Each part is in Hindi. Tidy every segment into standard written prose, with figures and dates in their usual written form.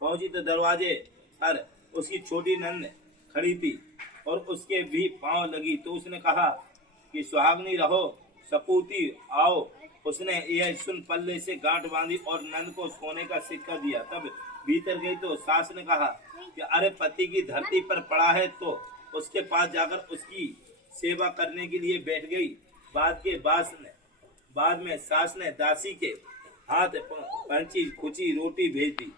पहुंची तो दरवाजे पर उसकी छोटी नंद खड़ी थी और उसके भी पांव लगी। तो उसने कहा कि सुहागनी रहो सपूती आओ। उसने यह सुन पल्ले से गांठ बांधी और नंद को सोने का सिक्का दिया। तब भीतर गई तो सास ने कहा कि अरे पति की धरती पर पड़ा है, तो उसके पास जाकर उसकी सेवा करने के लिए बैठ गई। बाद में सास ने दासी के हाथ पंची खुची रोटी भेज दी।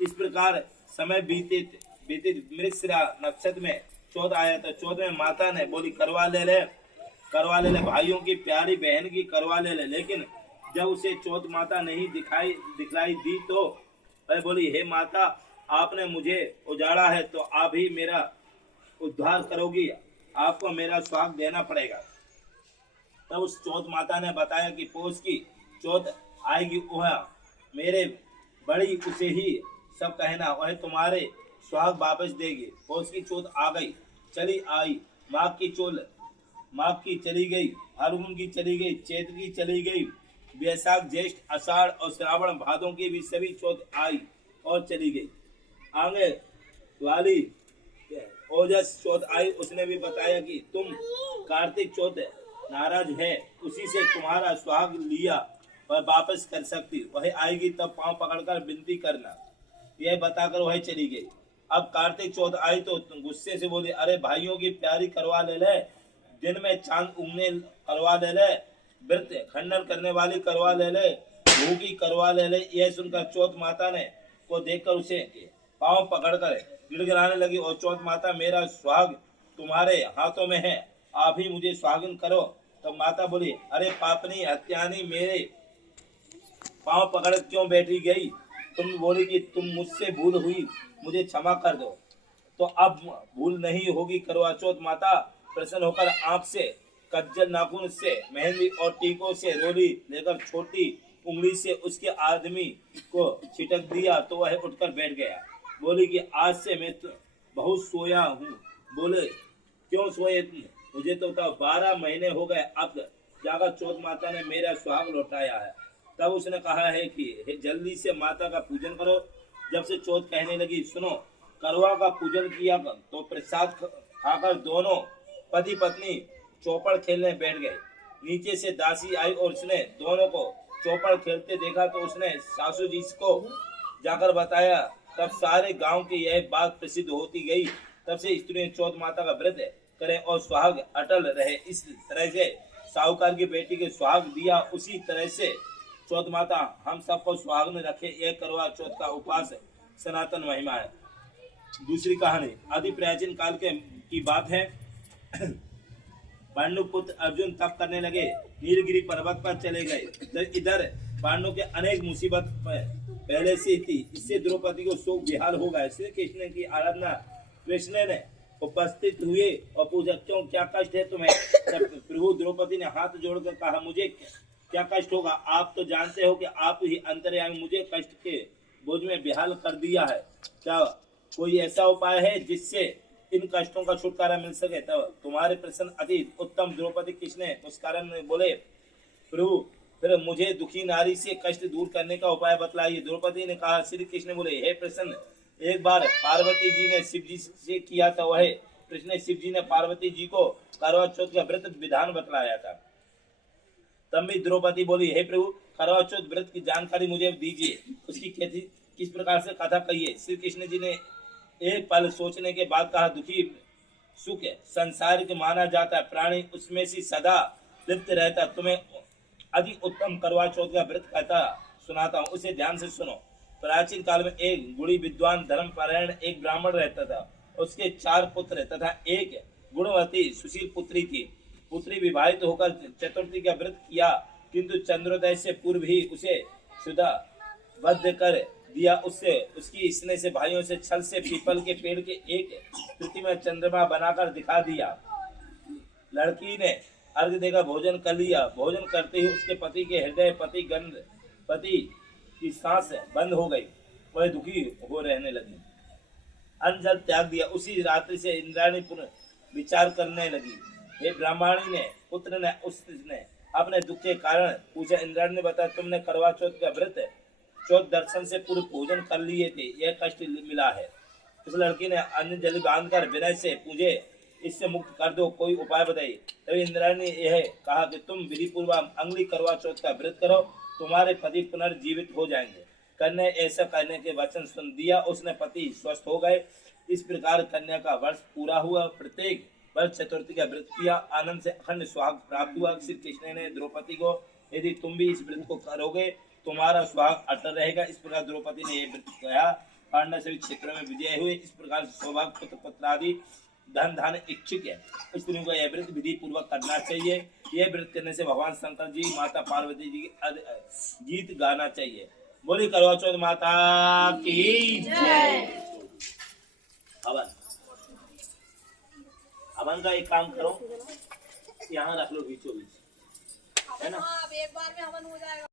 इस प्रकार समय बीते बीते मृगशिरा नक्षत्र में चौथ आया। तो चौथ में माता ने बोली करवा ले भाइयों की प्यारी बहन की करवा ले। लेकिन जब उसे चौथ माता नहीं दिखलाई दी तो वह बोली हे माता, आपने मुझे उजाड़ा है तो आप ही मेरा उद्धार करोगी, आपको मेरा सुहाग देना पड़ेगा। तब उस चौथ माता ने बताया कि पोष की चौथ आएगी, वह मेरे बड़ी उसे ही सब कहना, वह तुम्हारे सुहाग वापस देगी। पोष की चौथ आ गई, चली आई, माघ की चली गई, फाल्गुन की चली गई, चैत्र की चली गई, वैशाख ज्येष्ठ आषाढ़ और श्रावण भादों की भी सभी चौथ आई और चली गई। आगे वाली ओजस चौथ आई। उसने भी बताया कि तुम कार्तिक चौथ नाराज है, उसी से तुम्हारा सुहाग लिया वह वापस कर सकती, वह आएगी तब पांव पकड़कर विनती करना। यह बताकर वह चली गई। अब कार्तिक चौथ आई तो गुस्से से बोली अरे भाइयों की प्यारी करवा ले, दिन में चांद उगने करवा ले, व्रत खंडन करने वाली करवा ले, भूखी करवा ले। यह सुनकर चौथ माता ने को देखकर उसे पांव पकड़कर गिड़गिड़ाने लगी और चौथ माता मेरा सुहाग तुम्हारे हाथों में है, आप ही मुझे सुहागिन करो। तो माता बोली अरे पापनी हत्यानी, मेरे पांव पकड़ क्यों बैठी गई? तुम बोली कि तुम मुझसे भूल हुई, मुझे क्षमा कर दो। तो अब भूल नहीं होगी। करवा चौथ माता प्रसन्न होकर आंख से कज्जल नाखून से मेहंदी और टीकों से रोली लेकर छोटी उंगली से उसके आदमी को छिटक दिया तो वह उठकर बैठ गया। बोली कि आज से मैं तो बहुत सोया हूँ। बोले क्यों सोए तुम? मुझे तो 12 महीने हो गए, अब जाकर चौथ माता ने मेरा सुहाग लौटाया है। तब उसने कहा है कि जल्दी से माता का पूजन करो। जब से चौथ कहने लगी सुनो, करवा का पूजन किया तो प्रसाद खाकर दोनों पति पत्नी चौपड़ खेलने बैठ गए। नीचे से दासी आई और उसने दोनों को चौपड़ खेलते देखा तो उसने सासू जी को जाकर बताया। तब सारे गांव की यह बात प्रसिद्ध होती गई। तब से स्त्रियों चौथ माता का व्रत करें और सुहाग अटल रहे। इस तरह से साहूकार की बेटी के सुहाग दिया, उसी तरह से चौथ माता हम सबको सुहाग में रखे। यह करवा चौथ का उपवास सनातन महिमा है। दूसरी कहानी आदि प्राचीन काल की बात है। पांडु पुत्र अर्जुन तप करने लगे, नीलगिरी पर्वत पर चले गए। इधर पांडु के अनेक मुसीबत पहले से थी, इससे द्रौपदी को शोक बेहाल हो गए। श्री कृष्ण की आराधना कृष्ण ने उपस्थित हुए और पूछा क्यों, क्या कष्ट है तुम्हें? प्रभु द्रौपदी ने हाथ जोड़कर कहा मुझे क्या कष्ट होगा, आप तो जानते हो कि आप ही अंतर्यामी, मुझे कष्ट के बोझ में बेहाल कर दिया है। क्या कोई ऐसा उपाय है जिससे इन कष्टों का छुटकारा मिल सके? तब तुम्हारे प्रश्न अति उत्तम। द्रौपदी कृष्ण उस कारण बोले प्रभु फिर मुझे दुखी नारी से कष्ट दूर करने का उपाय बतलाइए। द्रौपदी ने कहा। श्री कृष्ण बोले हे प्रसन्न, एक बार पार्वती जी ने शिव जी से किया था, वह कृष्ण शिव जी ने पार्वती जी को करवा चौथ का व्रत विधान बतलाया था। तब भी द्रौपदी बोली हे प्रभु, करवा चौथ व्रत की जानकारी मुझे दीजिए, उसकी किस प्रकार से कथा कहिए। श्री कृष्ण जी ने एक पल सोचने के बाद कहा दुखी सुख संसारिक माना जाता है, प्राणी उसमें से सदा लिप्त रहता। तुम्हें अति उत्तम करवा चौथ का व्रत कहता सुनाता हूँ, उसे ध्यान से सुनो। प्राचीन काल में एक गुणी विद्वान धर्मपरायण एक ब्राह्मण रहता था। उसके 4 पुत्र तथा एक गुणवती सुशील पुत्री थी। पुत्री विवाहित होकर चतुर्थी का व्रत किया, किंतु चंद्रोदय से पूर्व ही उसे शुदा बद्ध कर दिया। उससे उसकी स्नेह से भाइयों से छल से पीपल के पेड़ के एक कृति में चंद्रमा बनाकर दिखा दिया। लड़की ने अर्घ देकर भोजन कर लिया। भोजन करते ही उसके पति के हृदय पति की सांस बंद हो गई, वह दुखी हो रहने लगी। अन्न जल त्याग दिया। उसी रात्रि से इंद्राणी पुनः विचार करने लगी। हे ब्राह्मणी ने पुत्र ने उसने अपने दुख के कारण पूछा। इंद्राणी ने बताया तुमने करवा चौथ का व्रत चौथ दर्शन से पूर्व भोजन कर लिए थे, यह कष्ट मिला है। उस लड़की ने अन्न जल बांधकर विनय से पूछे, इससे मुक्त कर दो, कोई उपाय बताइए। तभी इंद्राणी ने यह कहा कि तुम विधि पूर्वक अंगुली करवा चौथ का व्रत करो, तुम्हारे पति पुनर्जीवित हो जाएंगे। कन्या ने ऐसा कहने के वचन सुन दिया, उसने पति स्वस्थ हो गए। इस प्रकार कन्या का वर्ष पूरा हुआ। प्रत्येक वर्ष चतुर्थी का व्रत किया, आनंद से अखंड सुहाग प्राप्त हुआ। श्री कृष्ण ने द्रौपदी को, यदि तुम भी इस व्रत को करोगे तुम्हारा सुहाग अटल रहेगा। इस प्रकार द्रौपदी ने यह व्रत किया। पांडव सभी क्षेत्रों में विजय हुए। इस प्रकार सौभाग्य पुत्र पुत्र आदि धन धान इच्छुक है स्त्रियों को यह व्रत विधि पूर्वक करना चाहिए। यह व्रत करने से भगवान शंकर जी, माता पार्वती जी की गीत गाना चाहिए। बोली करवा चौथ माता की जय। हवन हवन का एक काम करो, यहाँ रख लो बीचों बीच, है ना? अब एक बार में हवन हो जाएगा।